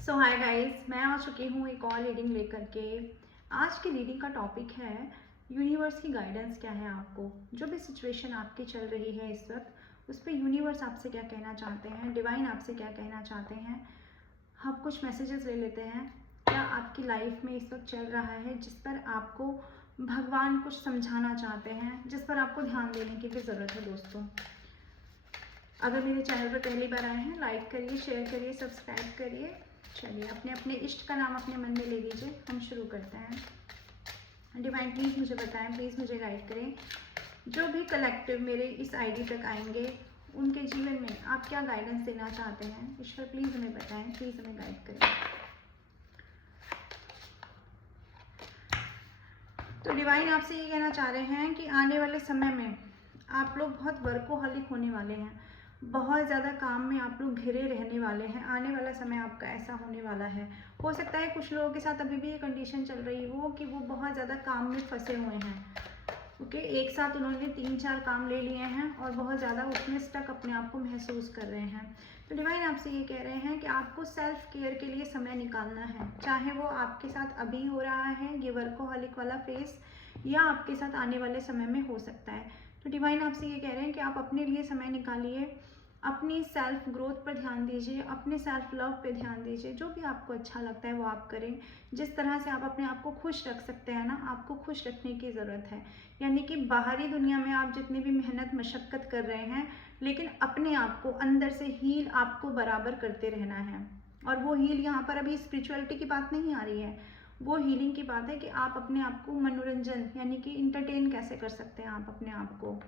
सो hi guys, मैं आ चुकी हूँ एक और रीडिंग लेकर के। आज की रीडिंग का टॉपिक है यूनिवर्स की गाइडेंस क्या है आपको। जो भी सिचुएशन आपकी चल रही है इस वक्त, उस पर यूनिवर्स आपसे क्या कहना चाहते हैं, डिवाइन आपसे क्या कहना चाहते हैं। हम कुछ मैसेजेस ले लेते हैं। क्या आपकी लाइफ में इस वक्त चल रहा है जिस पर आपको भगवान कुछ समझाना चाहते हैं, जिस पर आपको ध्यान देने की भी ज़रूरत है दोस्तों। अगर मेरे चैनल पर पहली बार आए हैं, लाइक करिए, शेयर करिए, सब्सक्राइब करिए। चलिए अपने अपने इष्ट का नाम अपने मन में ले लीजिए। हम शुरू करते हैं। डिवाइन प्लीज़ मुझे बताएं, प्लीज़ मुझे गाइड करें। जो भी कलेक्टिव मेरे इस आईडी तक आएंगे, उनके जीवन में आप क्या गाइडेंस देना चाहते हैं। ईश्वर प्लीज़ हमें बताएं, प्लीज़ हमें गाइड करें। तो डिवाइन आपसे ये कहना चाह रहे हैं कि आने वाले समय में आप लोग बहुत वर्कोहॉलिक होने वाले हैं। बहुत ज़्यादा काम में आप लोग घिरे रहने वाले हैं। आने वाला समय आपका ऐसा होने वाला है। हो सकता है कुछ लोगों के साथ अभी भी ये कंडीशन चल रही हो कि वो बहुत ज़्यादा काम में फंसे हुए हैं। ओके, एक साथ उन्होंने 3-4 काम ले लिए हैं और बहुत ज़्यादा उसमें स्टक अपने आप को महसूस कर रहे हैं। तो डिवाइन आपसे ये कह रहे हैं कि आपको सेल्फ केयर के लिए समय निकालना है। चाहे वो आपके साथ अभी हो रहा है ये वर्कोहॉलिक वाला फेस, या आपके साथ आने वाले समय में हो सकता है। तो डिवाइन आपसे ये कह रहे हैं कि आप अपने लिए समय निकालिए, अपनी सेल्फ ग्रोथ पर ध्यान दीजिए, अपने सेल्फ लव पे ध्यान दीजिए। जो भी आपको अच्छा लगता है वो आप करें। जिस तरह से आप अपने आप को खुश रख सकते हैं ना, आपको खुश रखने की ज़रूरत है। यानी कि बाहरी दुनिया में आप जितनी भी मेहनत मशक्क़त कर रहे हैं, लेकिन अपने आप को अंदर से हील आपको बराबर करते रहना है। और वो हील यहाँ पर अभी स्पिरिचुअलिटी की बात नहीं आ रही है, वो हीलिंग की बात है कि आप अपने आप को मनोरंजन यानी कि इंटरटेन कैसे कर सकते हैं आप अपने आप को।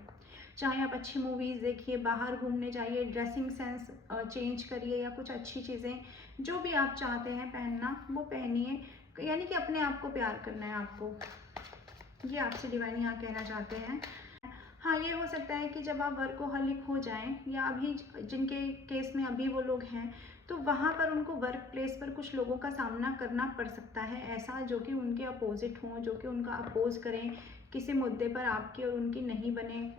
चाहे आप अच्छी मूवीज़ देखिए, बाहर घूमने जाइए, ड्रेसिंग सेंस चेंज करिए, या कुछ अच्छी चीज़ें जो भी आप चाहते हैं पहनना वो पहनिए। यानी कि अपने आप को प्यार करना है आपको। ये आपसे डिवाइन यहाँ कहना चाहते हैं। हाँ, ये हो सकता है कि जब आप वर्कोहॉलिक हो जाएं, या अभी जिनके केस में अभी वो लोग हैं, तो वहाँ पर उनको वर्क प्लेस पर कुछ लोगों का सामना करना पड़ सकता है ऐसा, जो कि उनके अपोजिट हों, जो कि उनका अपोज करें, किसी मुद्दे पर आपकी और उनकी नहीं बने।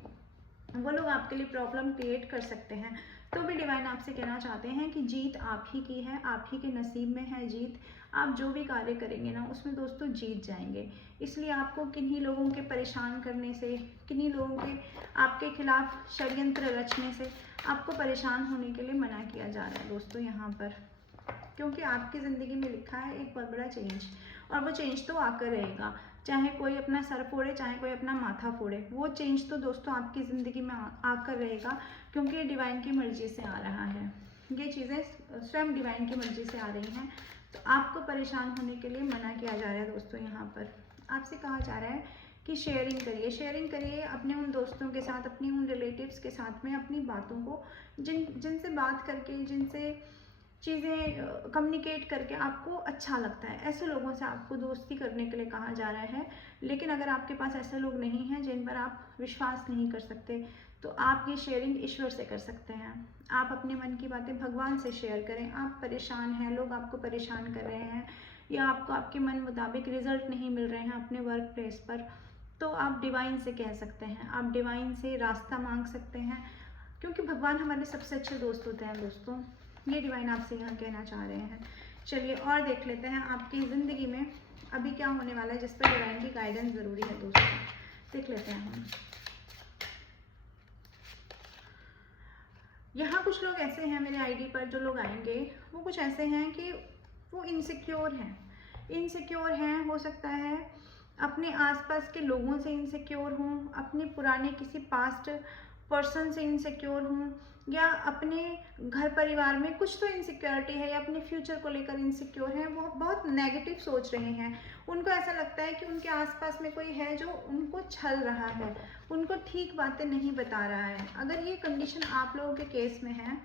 वो लोग आपके लिए प्रॉब्लम क्रिएट कर सकते हैं। तो भी डिवाइन आपसे कहना चाहते हैं कि जीत आप ही की है, आप ही के नसीब में है जीत। आप जो भी कार्य करेंगे ना, उसमें दोस्तों जीत जाएंगे। इसलिए आपको किन्हीं लोगों के परेशान करने से, किन्हीं लोगों के आपके खिलाफ षड्यंत्र रचने से आपको परेशान होने के लिए मना किया जा रहा है दोस्तों यहाँ पर। क्योंकि आपकी ज़िंदगी में लिखा है एक बहुत बड़ा चेंज, और वो चेंज तो आकर रहेगा। चाहे कोई अपना सर फोड़े, चाहे कोई अपना माथा फोड़े, वो चेंज तो दोस्तों आपकी ज़िंदगी में आकर रहेगा, क्योंकि ये डिवाइन की मर्जी से आ रहा है। ये चीज़ें स्वयं डिवाइन की मर्जी से आ रही हैं। तो आपको परेशान होने के लिए मना किया जा रहा है दोस्तों। यहाँ पर आपसे कहा जा रहा है कि शेयरिंग करिए, शेयरिंग करिए अपने उन दोस्तों के साथ, अपनी उन रिलेटिव्स के साथ में अपनी बातों को, जिनसे बात करके, जिनसे चीज़ें कम्युनिकेट करके आपको अच्छा लगता है, ऐसे लोगों से आपको दोस्ती करने के लिए कहा जा रहा है। लेकिन अगर आपके पास ऐसे लोग नहीं हैं जिन पर आप विश्वास नहीं कर सकते, तो आप ये शेयरिंग ईश्वर से कर सकते हैं। आप अपने मन की बातें भगवान से शेयर करें। आप परेशान हैं, लोग आपको परेशान कर रहे हैं, या आपको आपके मन मुताबिक रिजल्ट नहीं मिल रहे हैं अपने वर्क प्लेस पर, तो आप डिवाइन से कह सकते हैं, आप डिवाइन से रास्ता मांग सकते हैं, क्योंकि भगवान हमारे सबसे अच्छे दोस्त होते हैं दोस्तों। ये डिवाइन आपसे यहाँ कहना चाह रहे हैं। चलिए और देख लेते हैं आपकी ज़िंदगी में अभी क्या होने वाला है, जिस पर डिवाइन की गाइडेंस ज़रूरी है दोस्तों। देख लेते हैं हम। यहाँ कुछ लोग ऐसे हैं मेरे आईडी पर, जो लोग आएंगे वो कुछ ऐसे हैं कि वो इनसिक्योर हैं। इनसिक्योर हैं, हो सकता है अपने आसपास के लोगों से इनसिक्योर हूँ, अपने पुराने किसी पास्ट पर्सन से इनसिक्योर हूँ, या अपने घर परिवार में कुछ तो इनसिक्योरिटी है, या अपने फ्यूचर को लेकर इनसिक्योर हैं। वो बहुत नेगेटिव सोच रहे हैं। उनको ऐसा लगता है कि उनके आसपास में कोई है जो उनको छल रहा है, उनको ठीक बातें नहीं बता रहा है। अगर ये कंडीशन आप लोगों के केस में है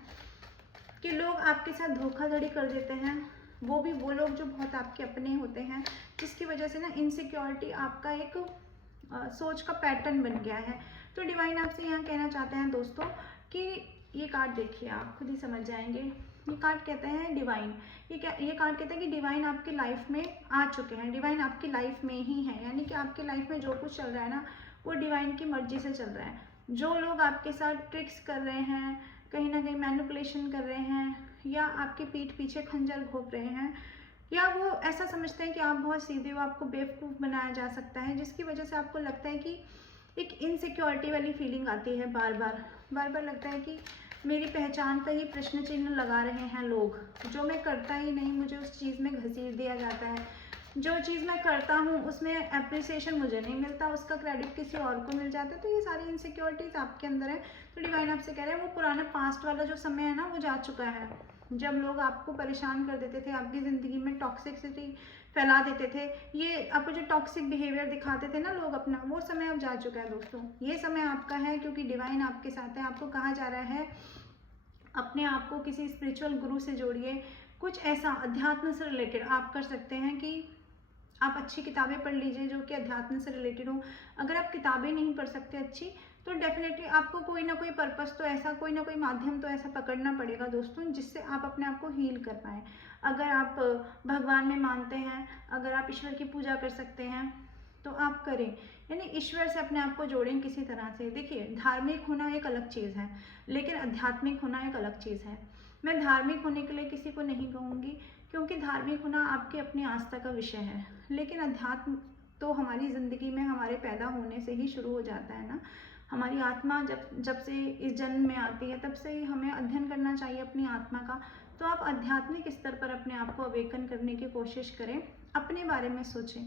कि लोग आपके साथ धोखाधड़ी कर देते हैं, वो भी वो लोग जो बहुत आपके अपने होते हैं, जिसकी वजह से ना इनसिक्योरिटी आपका एक सोच का पैटर्न बन गया है। तो डिवाइन आपसे यहाँ कहना चाहते हैं दोस्तों कि ये कार्ड देखिए, आप खुद ही समझ जाएंगे। ये कार्ड कहते हैं डिवाइन, ये कार्ड कहते हैं कि डिवाइन आपकी लाइफ में आ चुके हैं, डिवाइन आपकी लाइफ में ही है। यानी कि आपकी लाइफ में जो कुछ चल रहा है ना, वो डिवाइन की मर्जी से चल रहा है। जो लोग आपके साथ ट्रिक्स कर रहे हैं, कहीं ना कहीं मैनिपुलेशन कर रहे हैं, या आपके पीठ पीछे खंजर घोंप रहे हैं, या वो ऐसा समझते हैं कि आप बहुत सीधे हो, आपको बेवकूफ़ बनाया जा सकता है, जिसकी वजह से आपको लगता है कि एक इनसिक्योरिटी वाली फीलिंग आती है। बार बार लगता है कि मेरी पहचान पर ही प्रश्न चिन्ह लगा रहे हैं लोग, जो मैं करता ही नहीं मुझे उस चीज़ में घसीट दिया जाता है, जो चीज़ मैं करता हूँ उसमें एप्रिसिएशन मुझे नहीं मिलता, उसका क्रेडिट किसी और को मिल जाता है। तो ये सारी इनसिक्योरिटीज़ आपके अंदर है। तो डिवाइन आपसे कह रहे हैं वो पुराना पास्ट वाला जो समय है ना वो जा चुका है, जब लोग आपको परेशान कर देते थे, आपकी ज़िंदगी में टॉक्सिसिटी फैला देते थे, ये आपको जो टॉक्सिक बिहेवियर दिखाते थे ना लोग अपना, वो समय अब जा चुका है दोस्तों। ये समय आपका है, क्योंकि डिवाइन आपके साथ है। आपको कहा जा रहा है अपने आप को किसी स्पिरिचुअल गुरु से जोड़िए। कुछ ऐसा अध्यात्म से रिलेटेड आप कर सकते हैं कि आप अच्छी किताबें पढ़ लीजिए जो कि अध्यात्म से रिलेटेड हो। अगर आप किताबें नहीं पढ़ सकते अच्छी, तो डेफिनेटली आपको कोई ना कोई पर्पस तो ऐसा, कोई ना कोई माध्यम तो ऐसा पकड़ना पड़ेगा दोस्तों, जिससे आप अपने आप को हील कर पाएँ। अगर आप भगवान में मानते हैं, अगर आप ईश्वर की पूजा कर सकते हैं तो आप करें, यानी ईश्वर से अपने आप को जोड़ें किसी तरह से। देखिए, धार्मिक होना एक अलग चीज़ है, लेकिन आध्यात्मिक होना एक अलग चीज़ है। मैं धार्मिक होने के लिए किसी को नहीं कहूँगी, क्योंकि धार्मिक होना आपकी अपनी आस्था का विषय है, लेकिन अध्यात्म तो हमारी ज़िंदगी में हमारे पैदा होने से ही शुरू हो जाता है ना। हमारी आत्मा जब से इस जन्म में आती है, तब से ही हमें अध्ययन करना चाहिए अपनी आत्मा का। तो आप आध्यात्मिक स्तर पर अपने आप को अवेकन करने की कोशिश करें, अपने बारे में सोचें,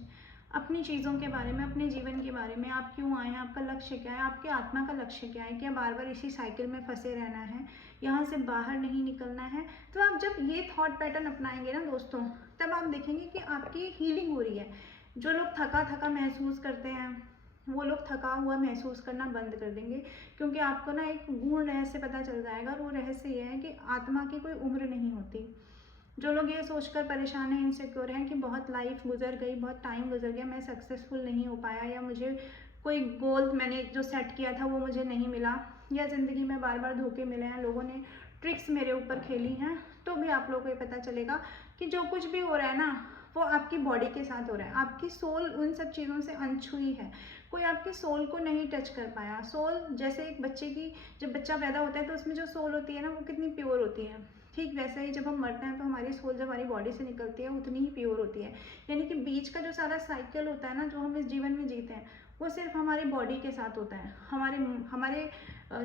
अपनी चीज़ों के बारे में, अपने जीवन के बारे में। आप क्यों आए हैं, आपका लक्ष्य क्या है, आपकी आत्मा का लक्ष्य क्या है, क्या बार बार इसी साइकिल में फंसे रहना है, यहाँ से बाहर नहीं निकलना है। तो आप जब ये थॉट पैटर्न अपनाएंगे ना दोस्तों, तब आप देखेंगे कि आपकी हीलिंग हो रही है। जो लोग थका थका महसूस करते हैं, वो लोग थका हुआ महसूस करना बंद कर देंगे, क्योंकि आपको ना एक गूढ़ रहस्य पता चल जाएगा, और वो रहस्य ये है कि आत्मा की कोई उम्र नहीं होती। जो लोग ये सोचकर परेशान हैं, इनसिक्योर हैं कि बहुत लाइफ गुजर गई, बहुत टाइम गुजर गया, मैं सक्सेसफुल नहीं हो पाया, या मुझे कोई गोल मैंने जो सेट किया था वो मुझे नहीं मिला, या ज़िंदगी में बार बार धोखे मिले हैं, लोगों ने ट्रिक्स मेरे ऊपर खेली हैं, तो भी आप लोगों को ये पता चलेगा कि जो कुछ भी हो रहा है ना, वो आपकी बॉडी के साथ हो रहा है। आपकी सोल उन सब चीज़ों से अनछुई है, कोई आपकी सोल को नहीं टच कर पाया। सोल जैसे एक बच्चे की, जब बच्चा पैदा होता है तो उसमें जो सोल होती है ना, वो कितनी प्योर होती है, ठीक वैसे ही जब हम मरते हैं तो हमारी सोल जब हमारी बॉडी से निकलती है उतनी ही प्योर होती है। यानी कि बीच का जो सारा साइकिल होता है ना, जो हम इस जीवन में जीते हैं, वो सिर्फ हमारी बॉडी के साथ होता है, हमारे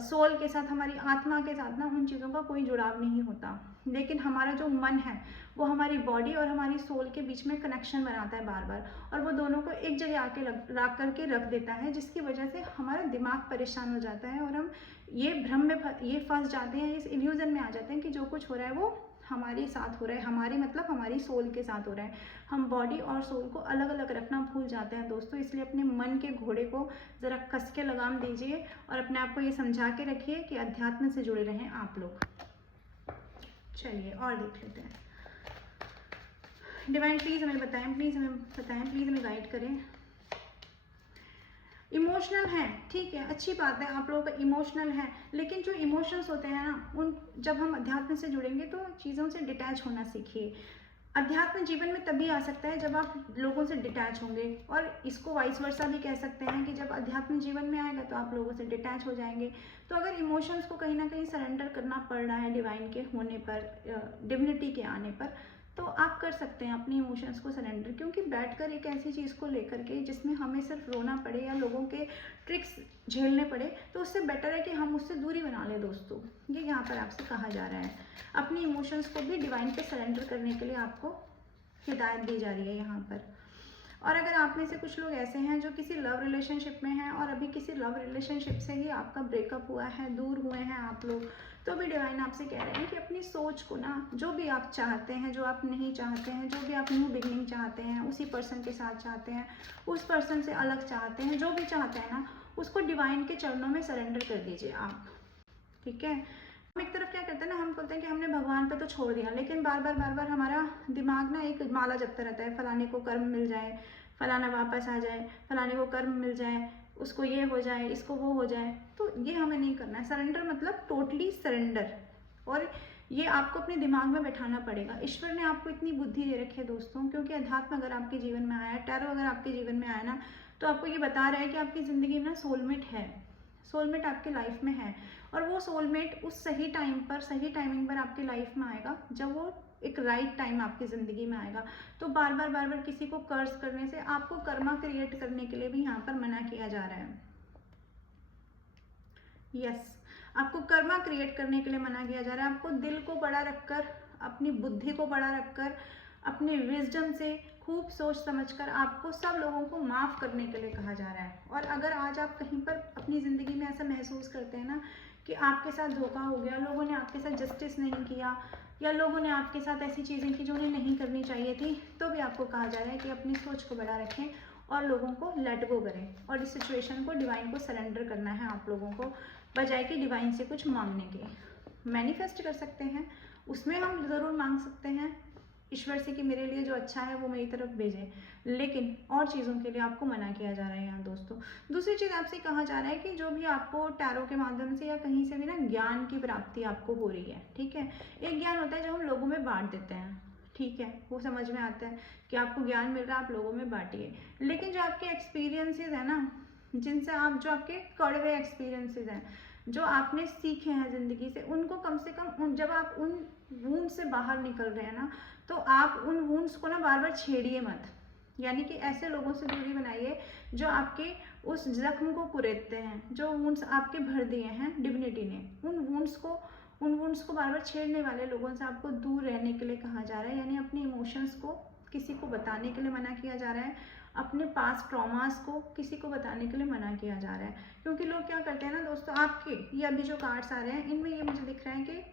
सोल के साथ, हमारी आत्मा के साथ ना उन चीज़ों का कोई जुड़ाव नहीं होता। लेकिन हमारा जो मन है वो हमारी बॉडी और हमारी सोल के बीच में कनेक्शन बनाता है बार बार, और वो दोनों को एक जगह आके ला करके रख देता है, जिसकी वजह से हमारा दिमाग परेशान हो जाता है, और हम ये भ्रम में ये फंस जाते हैं, इस इल्यूजन में आ जाते हैं कि जो कुछ हो रहा है वो हमारे साथ हो रहा है, हमारी मतलब हमारी सोल के साथ हो रहा है। हम बॉडी और सोल को अलग अलग रखना भूल जाते हैं दोस्तों। इसलिए अपने मन के घोड़े को ज़रा कस के लगाम दीजिए, और अपने आप को ये समझा के रखिए कि अध्यात्म से जुड़े रहें आप लोग। चलिए और देख लेते हैं। डिवाइन प्लीज़ हमें बताएं, प्लीज़ हमें गाइड करें। इमोशनल है, ठीक है, अच्छी बात है, आप लोगों का इमोशनल है, लेकिन जो इमोशंस होते हैं ना, उन जब हम अध्यात्म से जुड़ेंगे तो चीज़ों से डिटैच होना सीखिए। अध्यात्म जीवन में तभी आ सकता है जब आप लोगों से डिटैच होंगे, और इसको वाइस वर्सा भी कह सकते हैं कि जब अध्यात्म जीवन में आएगा तो आप लोगों से डिटैच हो जाएंगे। तो अगर इमोशंस को कहीं ना कहीं सरेंडर करना पड़ रहा है डिवाइन के होने पर, डिविनिटी के आने पर, तो आप कर सकते हैं अपनी इमोशंस को सरेंडर। क्योंकि बैठकर एक ऐसी चीज़ को लेकर के जिसमें हमें सिर्फ रोना पड़े या लोगों के ट्रिक्स झेलने पड़े, तो उससे बेटर है कि हम उससे दूरी बना लें दोस्तों। ये यहाँ पर आपसे कहा जा रहा है। अपनी इमोशंस को भी डिवाइन पे सरेंडर करने के लिए आपको हिदायत दी जा रही है यहाँ पर। और अगर आप में से कुछ लोग ऐसे हैं जो किसी लव रिलेशनशिप में हैं, और अभी किसी लव रिलेशनशिप से ही आपका ब्रेकअप हुआ है, दूर हुए हैं आप लोग, तो भी डिवाइन आपसे कह रहे हैं कि अपनी सोच को ना, जो भी आप चाहते हैं, जो आप नहीं चाहते हैं, जो भी आप न्यू बिगनिंग चाहते हैं, उसी पर्सन के साथ चाहते हैं, उस पर्सन से अलग चाहते हैं, जो भी चाहते हैं ना, उसको डिवाइन के चरणों में सरेंडर कर दीजिए आप, ठीक है। हम एक तरफ क्या करते हैं ना, हम बोलते हैं कि हमने भगवान पे तो छोड़ दिया, लेकिन बार बार हमारा दिमाग ना एक माला जपता रहता है, फलाने को कर्म मिल जाए, फलाना वापस आ जाए, फलाने को कर्म मिल जाए, उसको ये हो जाए, इसको वो हो जाए। तो ये हमें नहीं करना है। सरेंडर मतलब टोटली सरेंडर, और ये आपको अपने दिमाग में बैठाना पड़ेगा। ईश्वर ने आपको इतनी बुद्धि दे रखी है दोस्तों, क्योंकि अध्यात्म अगर आपके जीवन में आया, टैरो अगर आपके जीवन में आया ना, तो आपको ये बता रहा है कि आपकी ज़िंदगी में ना सोलमेट है। सोलमेट आपकी लाइफ में है, और वो सोलमेट उस सही टाइम पर, सही टाइमिंग पर आपकी लाइफ में आएगा, जब वो एक राइट टाइम आपकी ज़िंदगी में आएगा। तो बार बार किसी को कर्ज करने से, आपको कर्मा क्रिएट करने के लिए भी यहाँ पर मना किया जा रहा है। यस, आपको कर्मा क्रिएट करने के लिए मना किया जा रहा है। आपको दिल को बड़ा रखकर, अपनी बुद्धि को बड़ा रखकर, अपने विजडम से खूब सोच समझकर आपको सब लोगों को माफ़ करने के लिए कहा जा रहा है। और अगर आज आप कहीं पर अपनी ज़िंदगी में ऐसा महसूस करते हैं ना कि आपके साथ धोखा हो गया, लोगों ने आपके साथ जस्टिस नहीं किया, या लोगों ने आपके साथ ऐसी चीज़ें की जो उन्हें नहीं करनी चाहिए थी, तो भी आपको कहा जा रहा है कि अपनी सोच को बड़ा रखें और लोगों को लेट गो करें, और इस सिचुएशन को डिवाइन को सरेंडर करना है आप लोगों को, बजाय कि डिवाइन से कुछ मांगने के। मैनिफेस्ट कर सकते हैं, उसमें हम ज़रूर मांग सकते हैं ईश्वर से कि मेरे लिए जो अच्छा है वो मेरी तरफ भेजें, लेकिन और चीज़ों के लिए आपको मना किया जा रहा है यहाँ दोस्तों। दूसरी चीज़ आपसे कहा जा रहा है कि जो भी आपको टैरो के माध्यम से या कहीं से भी ना ज्ञान की प्राप्ति आपको हो रही है, ठीक है। एक ज्ञान होता है जो हम लोगों में बांट देते हैं, ठीक है, वो समझ में आता है कि आपको ज्ञान मिल रहा है, आप लोगों में बांटिए। लेकिन जो आपके एक्सपीरियंसेस है ना, जिनसे आप, जो आपके कड़वे एक्सपीरियंसेस हैं, जो आपने सीखे हैं ज़िंदगी से, उनको कम से कम जब आप उन वूंड से बाहर निकल रहे हैं ना, तो आप उन वूंड्स को ना बार बार छेड़िए मत। यानी कि ऐसे लोगों से दूरी बनाइए जो आपके उस जख्म को कुरेदते हैं, जो वूंड्स आपके भर दिए हैं डिविनिटी ने, उन वुंड्स को बार बार छेड़ने वाले लोगों से आपको दूर रहने के लिए कहा जा रहा है। यानी अपने इमोशंस को किसी को बताने के लिए मना किया जा रहा है, अपने पास ट्रॉमास को किसी को बताने के लिए मना किया जा रहा है। क्योंकि लोग क्या करते हैं ना दोस्तों, आपके ये अभी जो कार्ड्स आ रहे हैं इनमें ये मुझे दिख रहा है कि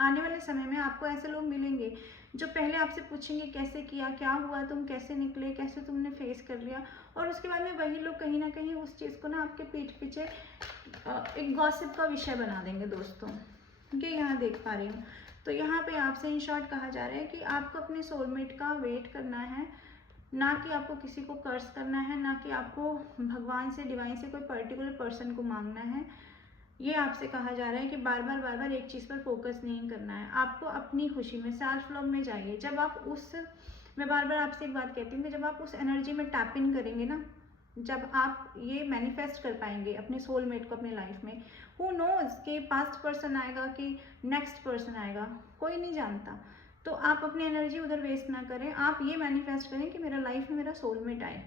आने वाले समय में आपको ऐसे लोग मिलेंगे जो पहले आपसे पूछेंगे कैसे किया, क्या हुआ, तुम कैसे निकले, कैसे तुमने फेस कर लिया, और उसके बाद में वही लोग कहीं ना कहीं उस चीज़ को ना आपके पीठ पीछे एक गॉसिप का विषय बना देंगे दोस्तों। ये यहाँ देख पा रही हूँ। तो यहाँ पे आपसे इन शॉर्ट कहा जा रहा है कि आपको अपने सोलमेट का वेट करना है, ना कि आपको किसी को कर्ज करना है, ना कि आपको भगवान से, डिवाइन से कोई पर्टिकुलर पर्सन को मांगना है। ये आपसे कहा जा रहा है कि बार बार एक चीज़ पर फोकस नहीं करना है, आपको अपनी खुशी में, सेल्फ लव में जाइए। जब आप उस, मैं बार बार आपसे एक बात कहती हूँ कि जब आप उस एनर्जी में टैप इन करेंगे ना, जब आप ये मैनिफेस्ट कर पाएंगे अपने सोलमेट को अपनी लाइफ में, हु नोज कि पास्ट पर्सन आएगा कि नेक्स्ट पर्सन आएगा, कोई नहीं जानता। तो आप अपनी एनर्जी उधर वेस्ट ना करें, आप ये मैनिफेस्ट करें कि मेरा लाइफ में मेरा सोलमेट आए,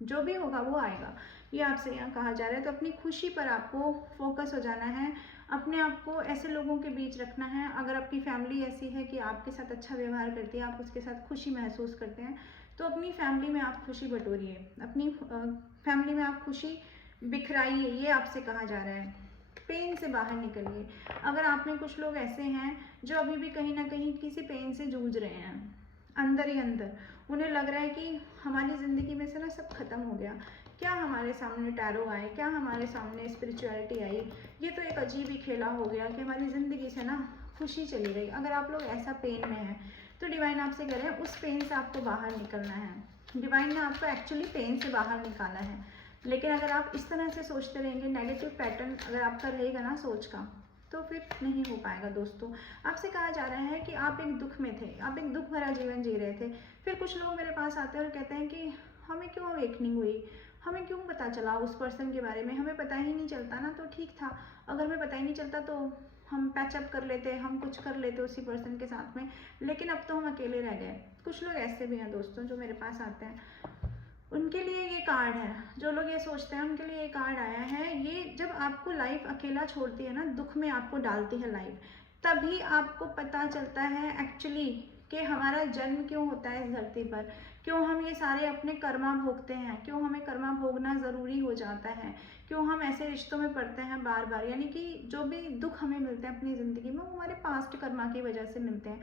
जो भी होगा वो आएगा, ये आपसे यहाँ कहा जा रहा है। तो अपनी खुशी पर आपको फोकस हो जाना है, अपने आप को ऐसे लोगों के बीच रखना है। अगर आपकी फैमिली ऐसी है कि आपके साथ अच्छा व्यवहार करती है, आप उसके साथ खुशी महसूस करते हैं, तो अपनी फैमिली में आप खुशी बटोरिए, अपनी फैमिली में आप खुशी बिखराइए, ये आपसे कहा जा रहा है। पेन से बाहर निकलिए। अगर आप में कुछ लोग ऐसे हैं जो अभी भी कहीं ना कहीं किसी पेन से जूझ रहे हैं, अंदर ही अंदर उन्हें लग रहा है कि हमारी ज़िंदगी में से ना सब खत्म हो गया, क्या हमारे सामने टैरो आए, क्या हमारे सामने स्पिरिचुअलिटी आई, ये तो एक अजीब ही खेला हो गया कि हमारी ज़िंदगी से ना खुशी चली गई। अगर आप लोग ऐसा पेन में हैं तो डिवाइन आपसे कह रहे हैं उस पेन से आपको बाहर निकलना है। डिवाइन ने आपको एक्चुअली पेन से बाहर निकाला है, लेकिन अगर आप इस तरह से सोचते रहेंगे, नेगेटिव पैटर्न अगर आपका रहेगा ना सोच का, तो फिर नहीं हो पाएगा दोस्तों। आपसे कहा जा रहा है कि आप एक दुख में थे, आप एक दुख भरा जीवन जी रहे थे, फिर कुछ लोग मेरे पास आते हैं और कहते हैं कि हमें क्यों अवेकनिंग हुई, हमें क्यों पता चला उस पर्सन के बारे में, हमें पता ही नहीं चलता ना तो ठीक था, अगर हमें पता ही नहीं चलता तो हम पैचअप कर लेते, हम कुछ कर लेते उसी पर्सन के साथ में, लेकिन अब तो हम अकेले रह गए। कुछ लोग ऐसे भी हैं दोस्तों जो मेरे पास आते हैं, उनके लिए ये कार्ड है, जो लोग ये सोचते हैं उनके लिए ये कार्ड आया है। ये जब आपको लाइफ अकेला छोड़ती है ना, दुख में आपको डालती है लाइफ, तभी आपको पता चलता है एक्चुअली कि हमारा जन्म क्यों होता है इस धरती पर, क्यों हम ये सारे अपने कर्मा भोगते हैं, क्यों हमें कर्मा भोगना ज़रूरी हो जाता है, क्यों हम ऐसे रिश्तों में पड़ते हैं बार बार। यानी कि जो भी दुख हमें मिलते हैं अपनी ज़िंदगी में वो हमारे पास्ट कर्मा की वजह से मिलते हैं,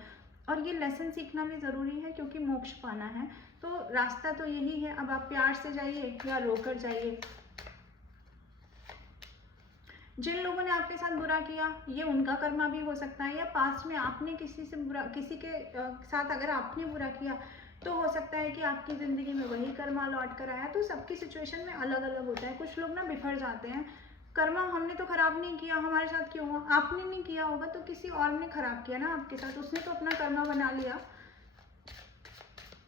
और ये लेसन सीखना भी ज़रूरी है क्योंकि मोक्ष पाना है। तो रास्ता तो यही है, अब आप प्यार से जाइए या रोकर जाइए। जिन लोगों ने आपके साथ बुरा किया ये उनका कर्मा भी हो सकता है, या पास्ट में आपने किसी से बुरा, किसी के साथ अगर आपने बुरा किया तो हो सकता है कि आपकी ज़िंदगी में वही कर्मा लौट कर आया। तो सबकी सिचुएशन में अलग अलग होता है। कुछ लोग ना बिफर जाते हैं, कर्मा हमने तो खराब नहीं किया, हमारे साथ क्यों हुआ, आपने नहीं किया होगा तो किसी और ने खराब किया ना आपके साथ, उसने तो अपना कर्मा बना लिया।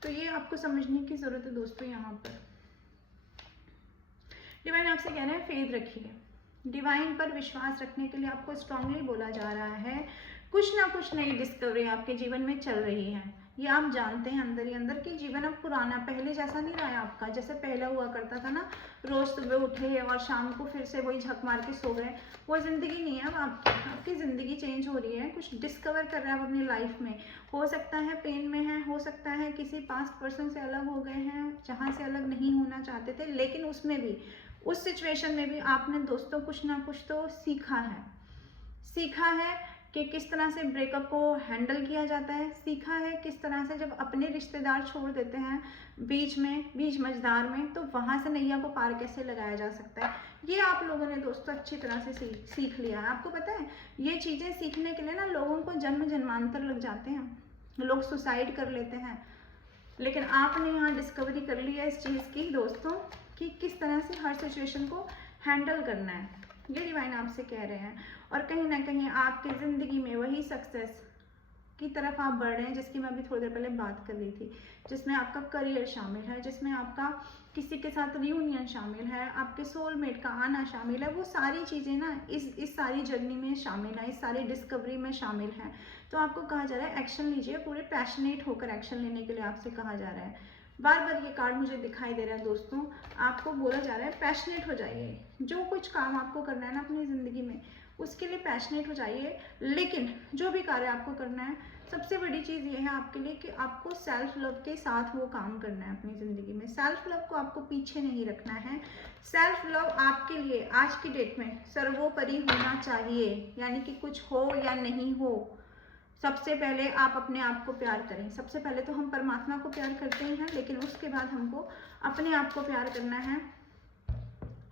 तो ये आपको समझने की ज़रूरत है दोस्तों। यहाँ पर डिवाइन आपसे कह रहे हैं फेथ रखिए, डिवाइन पर विश्वास रखने के लिए आपको स्ट्रांगली बोला जा रहा है। कुछ ना कुछ नई डिस्कवरी आपके जीवन में चल रही है। ये आप जानते हैं अंदर ही अंदर कि जीवन अब पुराना पहले जैसा नहीं रहा है आपका, जैसे पहले हुआ करता था ना, रोज सुबह उठे और शाम को फिर से वही झक मार के सो गए, वो ज़िंदगी नहीं है अब आपकी ज़िंदगी चेंज हो रही है। कुछ डिस्कवर कर रहे हैं आप अपनी लाइफ में। हो सकता है पेन में है, हो सकता है किसी पास्ट पर्सन से अलग हो गए हैं जहाँ से अलग नहीं होना चाहते थे, लेकिन उसमें भी, उस सिचुएशन में भी आपने दोस्तों कुछ ना कुछ तो सीखा है कि किस तरह से ब्रेकअप को हैंडल किया जाता है, सीखा है किस तरह से जब अपने रिश्तेदार छोड़ देते हैं बीच मझधार में, तो वहाँ से नैया को पार कैसे लगाया जा सकता है। ये आप लोगों ने दोस्तों अच्छी तरह से सीख लिया है। आपको पता है ये चीज़ें सीखने के लिए ना लोगों को जन्म जन्मांतर लग जाते हैं, लोग सुसाइड कर लेते हैं, लेकिन आपने यहाँ डिस्कवरी कर ली है इस चीज़ की दोस्तों कि किस तरह से हर सिचुएशन को हैंडल करना है। ये डिवाइन आपसे कह रहे हैं। और कहीं ना कहीं आपकी ज़िंदगी में वही सक्सेस की तरफ आप बढ़ रहे हैं जिसकी मैं अभी थोड़ी देर पहले बात कर रही थी, जिसमें आपका करियर शामिल है, जिसमें आपका किसी के साथ रियूनियन शामिल है, आपके सोलमेट का आना शामिल है। वो सारी चीज़ें ना इस सारी जर्नी में शामिल है, इस सारी डिस्कवरी में शामिल है। तो आपको कहा जा रहा है एक्शन लीजिए, पूरे पैशनेट होकर एक्शन लेने के लिए आपसे कहा जा रहा है। बार बार ये कार्ड मुझे दिखाई दे रहा है दोस्तों, आपको बोला जा रहा है पैशनेट हो जाइए। जो कुछ काम आपको करना है ना अपनी ज़िंदगी में, उसके लिए पैशनेट हो जाइए। लेकिन जो भी कार्य आपको करना है, सबसे बड़ी चीज़ ये है आपके लिए कि आपको सेल्फ लव के साथ वो काम करना है अपनी ज़िंदगी में। सेल्फ लव को आपको पीछे नहीं रखना है। सेल्फ लव आपके लिए आज की डेट में सर्वोपरि होना चाहिए, यानी कि कुछ हो या नहीं हो, सबसे पहले आप अपने आप को प्यार करें। सबसे पहले तो हम परमात्मा को प्यार करते ही हैं, लेकिन उसके बाद हमको अपने आप को प्यार करना है।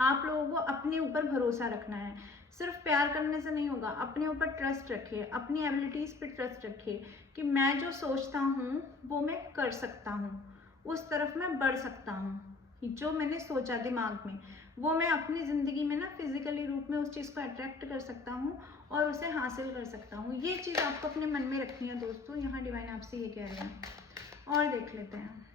आप लोगों को अपने ऊपर भरोसा रखना है। सिर्फ प्यार करने से नहीं होगा, अपने ऊपर ट्रस्ट रखिए, अपनी एबिलिटीज़ पे ट्रस्ट रखिए कि मैं जो सोचता हूँ वो मैं कर सकता हूँ, उस तरफ मैं बढ़ सकता हूँ। जो मैंने सोचा दिमाग में वो मैं अपनी ज़िंदगी में ना फिजिकली रूप में उस चीज़ को अट्रैक्ट कर सकता हूँ और उसे हासिल कर सकता हूँ। ये चीज़ आपको अपने मन में रखनी है दोस्तों। यहाँ डिवाइन आपसे ये कह रहे हैं। और देख लेते हैं,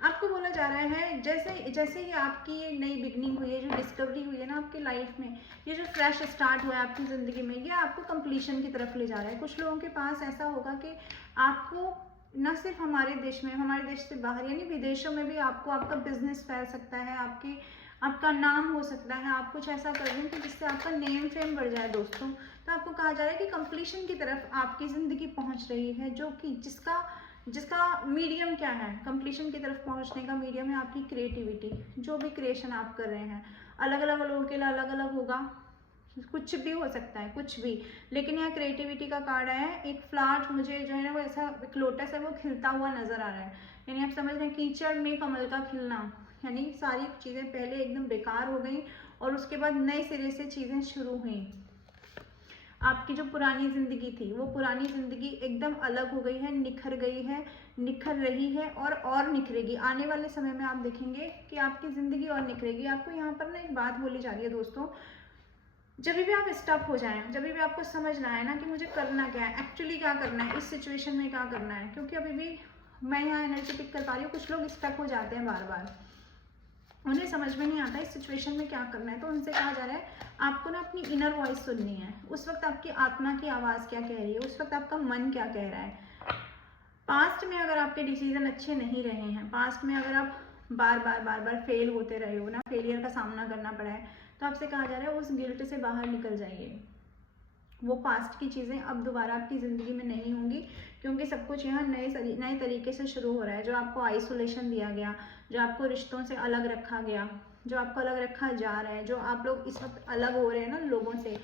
आपको बोला जा रहा है जैसे ही आपकी ये नई बिगनिंग हुई है, जो डिस्कवरी हुई है ना आपकी लाइफ में, ये जो फ्रेश स्टार्ट हुआ है आपकी ज़िंदगी में, ये आपको कंप्लीशन की तरफ ले जा रहा है। कुछ लोगों के पास ऐसा होगा कि आपको न सिर्फ हमारे देश में, हमारे देश से बाहर यानी विदेशों में भी आपको आपका बिजनेस फैल सकता है, आपका नाम हो सकता है। आप कुछ ऐसा कर दें कि जिससे आपका नेम फेम बढ़ जाए दोस्तों। तो आपको कहा जा रहा है कि कंप्लीशन की तरफ आपकी ज़िंदगी पहुंच रही है, जो कि जिसका मीडियम क्या है, कंप्लीशन की तरफ पहुंचने का मीडियम है आपकी क्रिएटिविटी। जो भी क्रिएशन आप कर रहे हैं, अलग अलग लोगों के लिए अलग अलग होगा, कुछ भी हो सकता है, कुछ भी। लेकिन यहाँ क्रिएटिविटी का कार्ड आया है। एक फ्लावर मुझे जो है ना वो ऐसा एक लोटस है, वो खिलता हुआ नजर आ रहा है। यानी आप समझ रहे हैं कीचड़ में कमल का खिलना, यानी सारी चीज़ें पहले एकदम बेकार हो गई और उसके बाद नए सिरे से चीज़ें शुरू हुई। आपकी जो पुरानी ज़िंदगी थी वो पुरानी ज़िंदगी एकदम अलग हो गई है, निखर गई है, निखर रही है और निखरेगी। आने वाले समय में आप देखेंगे कि आपकी ज़िंदगी और निखरेगी। आपको यहाँ पर ना एक बात बोली जा रही है दोस्तों, जब भी आप स्टक हो जाएं, जब भी आपको समझना है ना कि मुझे करना क्या है, एक्चुअली क्या करना है, इस सिचुएशन में क्या करना है, क्योंकि अभी भी मैं यहाँ एनर्जी पिक कर पा रही हूँ, कुछ लोग स्टक हो जाते हैं बार बार, उन्हें समझ में नहीं आता इस सिचुएशन में क्या करना है। तो उनसे कहा जा रहा है आपको ना अपनी इनर वॉइस सुननी है। उस वक्त आपकी आत्मा की आवाज़ क्या कह रही है, उस वक्त आपका मन क्या कह रहा है। पास्ट में अगर आपके डिसीजन अच्छे नहीं रहे हैं, पास्ट में अगर आप बार बार फेल होते रहे हो ना, फेलियर का सामना करना पड़ा है, तो आपसे कहा जा रहा है उस गिल्ट से बाहर निकल जाइए। वो पास्ट की चीज़ें अब दोबारा आपकी ज़िंदगी में नहीं होंगी, क्योंकि सब कुछ यहाँ नए तरीके से शुरू हो रहा है। जो आपको आइसोलेशन दिया गया, जो आपको रिश्तों से अलग रखा गया, जो आपको अलग रखा जा रहा है, जो आप लोग इस वक्त अलग हो रहे हैं ना लोगों से,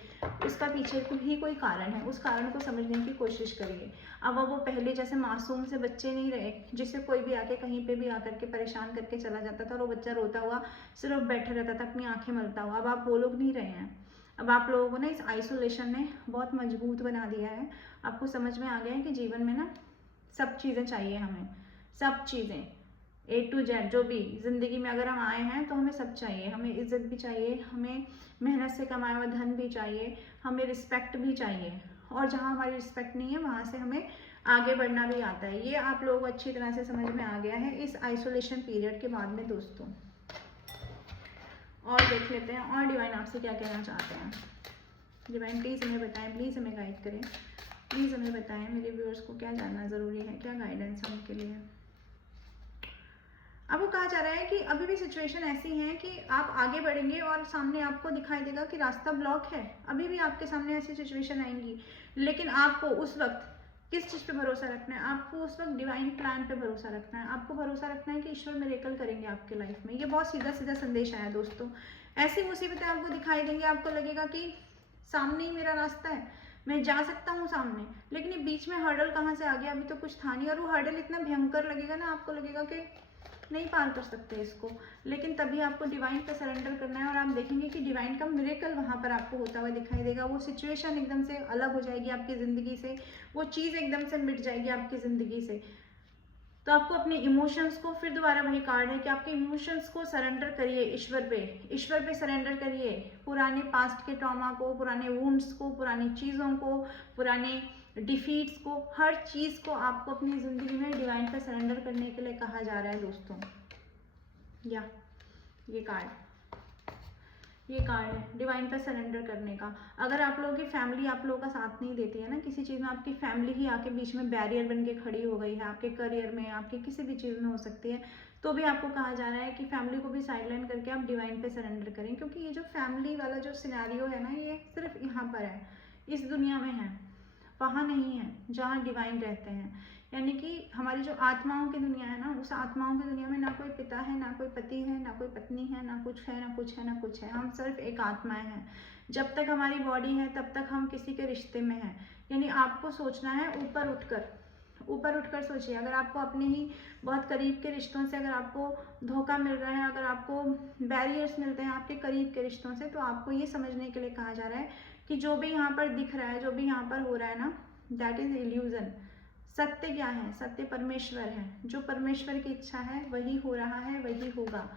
उसका पीछे ही कोई कारण है। उस कारण को समझने की कोशिश करिए। अब वो पहले जैसे मासूम से बच्चे नहीं रहे, जिससे कोई भी आके कहीं पे भी आकर के परेशान करके चला जाता था और वो बच्चा रोता हुआ सिर्फ बैठा रहता था, अपनी आंखें मलता हुआ। अब आप वो लोग नहीं रहे हैं। अब आप लोगों को ना इस आइसोलेशन ने बहुत मजबूत बना दिया है। आपको समझ में आ गया है कि जीवन में ना सब चीज़ें चाहिए हमें, सब चीज़ें A to Z जो भी ज़िंदगी में अगर हम आए हैं तो हमें सब चाहिए। हमें इज्जत भी चाहिए, हमें मेहनत से कमाया हुआ धन भी चाहिए, हमें रिस्पेक्ट भी चाहिए, और जहाँ हमारी रिस्पेक्ट नहीं है वहाँ से हमें आगे बढ़ना भी आता है। ये आप लोगों को अच्छी तरह से समझ में आ गया है इस आइसोलेशन पीरियड के बाद में दोस्तों। और देख लेते हैं और डिवाइन आपसे क्या कहना चाहते हैं। डिवाइन प्लीज़ हमें बताएं, प्लीज़ हमें गाइड करें, प्लीज़ हमें बताएं मेरे व्यूअर्स को क्या जानना ज़रूरी है, क्या गाइडेंस है उनके लिए। आपको कहा जा रहा है कि अभी भी सिचुएशन ऐसी है कि आप आगे बढ़ेंगे और सामने आपको दिखाई देगा कि रास्ता ब्लॉक है। अभी भी आपके सामने ऐसी सिचुएशन आएंगी, लेकिन आपको उस वक्त किस चीज़ पे भरोसा रखना है? आपको उस वक्त डिवाइन प्लान पे भरोसा रखना है। आपको भरोसा रखना है कि ईश्वर मिरेकल करेंगे आपके लाइफ में। ये बहुत सीधा सीधा संदेश आया दोस्तों। ऐसी मुसीबतें आपको दिखाई देंगी, आपको लगेगा कि सामने ही मेरा रास्ता है, मैं जा सकता हूँ सामने, लेकिन ये बीच में हर्डल कहाँ से आ गया, अभी तो कुछ था नहीं। और वो हर्डल इतना भयंकर लगेगा ना, आपको लगेगा कि नहीं पार कर सकते इसको, लेकिन तभी आपको डिवाइन पे सरेंडर करना है और आप देखेंगे कि डिवाइन का मिरेकल वहाँ पर आपको होता हुआ दिखाई देगा। वो सिचुएशन एकदम से अलग हो जाएगी आपकी ज़िंदगी से, वो चीज़ एकदम से मिट जाएगी आपकी ज़िंदगी से। तो आपको अपने इमोशंस को, फिर दोबारा वही कार्ड है कि आपके इमोशंस को सरेंडर करिए ईश्वर पे सरेंडर करिए। पुराने पास्ट के ट्रॉमा को, पुराने वुंड्स को, पुरानी चीज़ों को, पुराने डिफीट्स को, हर चीज़ को आपको अपनी ज़िंदगी में डिवाइन पे सरेंडर करने के लिए कहा जा रहा है दोस्तों। या ये कार्ड है डिवाइन पे सरेंडर करने का। अगर आप लोगों की फैमिली आप लोगों का साथ नहीं देती है ना किसी चीज़ में, आपकी फैमिली ही आके बीच में बैरियर बन के खड़ी हो गई है, आपके करियर में, आपके किसी भी चीज़ में हो सकती है, तो भी आपको कहा जा रहा है कि फैमिली को भी साइडलाइन करके आप डिवाइन पे सरेंडर करें। क्योंकि ये जो फैमिली वाला जो सिनेरियो है ना, ये सिर्फ यहाँ पर है, इस दुनिया में है, वहाँ नहीं है जहाँ डिवाइन रहते हैं। यानी कि हमारी जो आत्माओं की दुनिया है ना, उस आत्माओं की दुनिया में ना कोई पिता है, ना कोई पति है, ना कोई पत्नी है, ना कुछ है, ना कुछ है, ना कुछ है। हम सिर्फ एक आत्माएं हैं। जब तक हमारी बॉडी है तब तक हम किसी के रिश्ते में हैं। यानी आपको सोचना है ऊपर उठकर सोचिए। अगर आपको अपने ही बहुत करीब के रिश्तों से अगर आपको धोखा मिल रहा है, अगर आपको बैरियर्स मिलते हैं आपके करीब के रिश्तों से, तो आपको ये समझने के लिए कहा जा रहा है कि जो भी यहाँ पर दिख रहा है, जो भी यहाँ पर हो रहा है ना, दैट इज इल्यूजन। सत्य क्या है? सत्य परमेश्वर है। जो परमेश्वर की इच्छा है वही हो रहा है, वही होगा।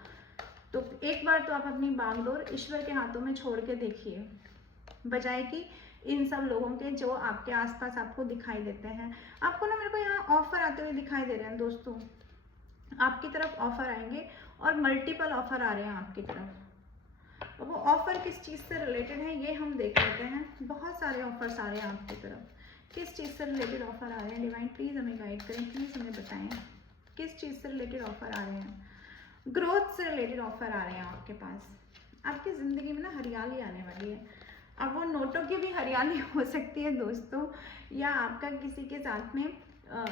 तो एक बार तो आप अपनी बागडोर ईश्वर के हाथों में छोड़ के देखिए, बजाय कि इन सब लोगों के जो आपके आसपास आपको दिखाई देते हैं। आपको ना, मेरे को यहाँ ऑफर आते हुए दिखाई दे रहे हैं दोस्तों, आपकी तरफ ऑफर आएंगे और मल्टीपल ऑफर आ रहे हैं आपकी तरफ। वो ऑफर किस चीज़ से रिलेटेड है ये हम देख लेते हैं। बहुत सारे ऑफर्स आ रहे हैं आपकी तरफ। किस चीज़ से रिलेटेड ऑफर आ रहे हैं? डिवाइन प्लीज़ हमें गाइड करें, प्लीज़ हमें बताएं किस चीज़ से रिलेटेड ऑफर आ रहे हैं। ग्रोथ से रिलेटेड ऑफर आ रहे हैं आपके पास। आपकी ज़िंदगी में ना हरियाली आने वाली है। अब वो नोटों की भी हरियाली हो सकती है दोस्तों, या आपका किसी के साथ में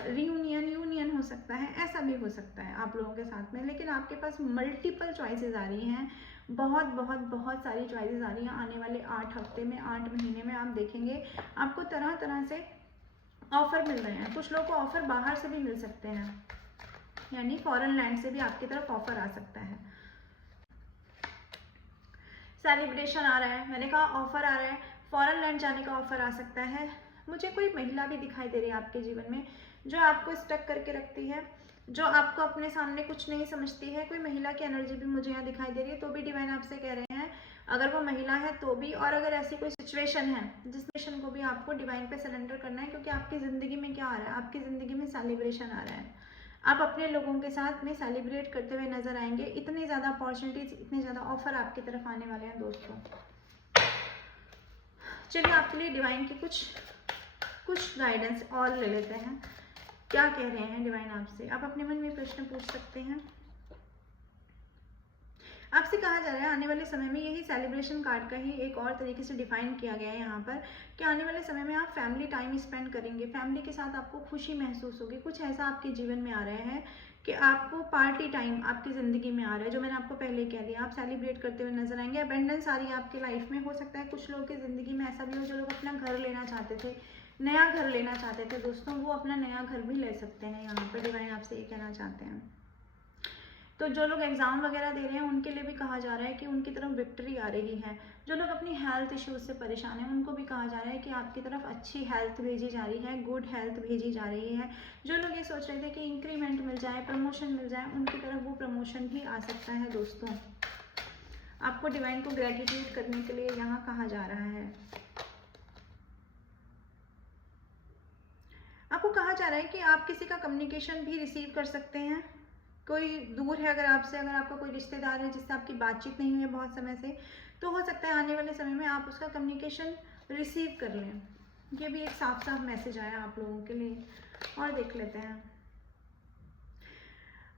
यूनियन हो सकता है, ऐसा भी हो सकता है आप लोगों के साथ में। लेकिन आपके पास मल्टीपल चॉइसेस आ रही हैं, बहुत बहुत बहुत सारी चॉइसेस आ रही हैं। आने वाले 8 हफ्ते में, 8 महीने में आप देखेंगे आपको तरह तरह से ऑफर मिल रहे हैं। कुछ लोगों को ऑफर बाहर से भी मिल सकते हैं, यानी फॉरेन लैंड से भी आपकी तरफ ऑफर आ सकता है। सेलिब्रेशन आ रहा है, मैंने कहा ऑफर आ रहा है, फॉरेन लैंड जाने का ऑफर आ सकता है। मुझे कोई महिला भी दिखाई दे रही है आपके जीवन में जो आपको स्टक करके रखती है, जो आपको अपने सामने कुछ नहीं समझती है। कोई महिला की एनर्जी भी मुझे यहाँ दिखाई दे रही है, तो भी डिवाइन आपसे कह रहे हैं अगर वो महिला है तो भी, और अगर ऐसी कोई सिचुएशन है जिस सिचुएशन को भी आपको डिवाइन पे सरेंडर करना है। क्योंकि आपकी ज़िंदगी में क्या आ रहा है? आपकी ज़िंदगी में सेलिब्रेशन आ रहा है। आप अपने लोगों के साथ में सेलिब्रेट करते हुए नजर आएंगे। इतनी ज़्यादा अपॉर्चुनिटीज, इतने ज़्यादा ऑफर आपकी तरफ आने वाले हैं दोस्तों। चलिए आपके लिए डिवाइन की कुछ गाइडेंस और ले लेते हैं। क्या कह रहे हैं डिवाइन आपसे? आप अपने मन में प्रश्न पूछ सकते हैं। आपसे कहा जा रहा है आने वाले समय में, यही सेलिब्रेशन कार्ड का ही एक और तरीके से डिफाइन किया गया है यहाँ पर, कि आने वाले समय में आप फैमिली टाइम स्पेंड करेंगे, फैमिली के साथ आपको खुशी महसूस होगी। कुछ ऐसा आपके जीवन में आ रहा है कि आपको पार्टी टाइम आपकी ज़िंदगी में आ रहा है, जो मैंने आपको पहले कह दिया। आप सेलिब्रेट करते हुए नजर आएंगे। अबेंडेंस आ रही है आपकी लाइफ में। हो सकता है कुछ लोगों की ज़िंदगी में ऐसा भी हो जो लोग अपना घर लेना चाहते थे, नया घर लेना चाहते थे दोस्तों, वो अपना नया घर भी ले सकते हैं। यहाँ पर डिवाइन आपसे ये कहना चाहते हैं। तो जो लोग एग्ज़ाम वगैरह दे रहे हैं उनके लिए भी कहा जा रहा है कि उनकी तरफ विक्ट्री आ रही है। जो लोग अपनी हेल्थ इश्यूज से परेशान हैं उनको भी कहा जा रहा है कि आपकी तरफ अच्छी हेल्थ भेजी जा रही है, गुड हेल्थ भेजी जा रही है। जो लोग ये सोच रहे थे कि इंक्रीमेंट मिल जाए, प्रमोशन मिल जाए, उनकी तरफ वो प्रमोशन भी आ सकता है दोस्तों। आपको डिवाइन को ग्रेटिट्यूड करने के लिए यहाँ कहा जा रहा है। आपको कहा जा रहा है कि आप किसी का कम्युनिकेशन भी रिसीव कर सकते हैं। कोई दूर है अगर आपसे, अगर आपका कोई रिश्तेदार है जिससे आपकी बातचीत नहीं हुई है बहुत समय से, तो हो सकता है आने वाले समय में आप उसका कम्युनिकेशन रिसीव कर लें। ये भी एक साफ साफ मैसेज आया आप लोगों के लिए। और देख लेते हैं,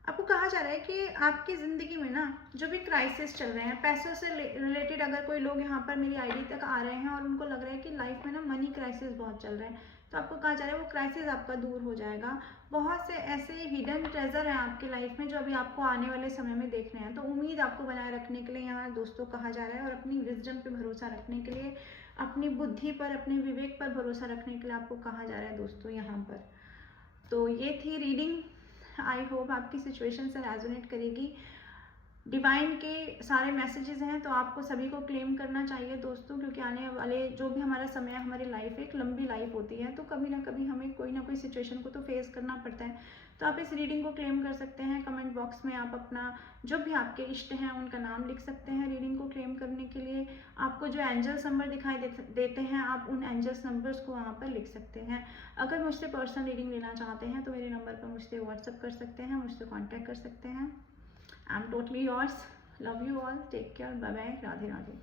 आपको कहा जा रहा है कि आपकी ज़िंदगी में ना जो भी क्राइसिस चल रहे हैं, पैसों से रिलेटेड अगर कोई लोग यहाँ पर मेरी आईडी तक आ रहे हैं और उनको लग रहा है कि लाइफ में ना मनी क्राइसिस बहुत चल रहा है, तो आपको कहा जा रहा है वो क्राइसिस आपका दूर हो जाएगा। बहुत से ऐसे हिडन ट्रेजर हैं आपकी लाइफ में जो अभी आपको आने वाले समय में देखने हैं, तो उम्मीद आपको बनाए रखने के लिए यहाँ दोस्तों कहा जा रहा है, और अपनी विजडम पे भरोसा रखने के लिए, अपनी बुद्धि पर, अपने विवेक पर भरोसा रखने के लिए आपको कहा जा रहा है दोस्तों यहाँ पर। तो ये थी रीडिंग, आई होप आपकी सिचुएशन से रेजोनेट करेगी। डिवाइन के सारे मैसेजेस हैं तो आपको सभी को क्लेम करना चाहिए दोस्तों, क्योंकि आने वाले जो भी हमारा समय है, हमारी लाइफ एक लंबी लाइफ होती है, तो कभी ना कभी हमें कोई ना कोई सिचुएशन को तो फेस करना पड़ता है। तो आप इस रीडिंग को क्लेम कर सकते हैं। कमेंट बॉक्स में आप अपना जो भी आपके इष्ट हैं उनका नाम लिख सकते हैं। रीडिंग को क्लेम करने के लिए आपको जो एंजल्स नंबर दिखाई देते हैं, आप उन एंजल्स नंबर्स को वहाँ पर लिख सकते हैं। अगर मुझसे पर्सनल रीडिंग लेना चाहते हैं तो मेरे नंबर पर मुझसे व्हाट्सअप कर सकते हैं, मुझसे कॉन्टैक्ट कर सकते हैं। I am totally yours. Love you all, take care, bye bye, Radhe Radhe.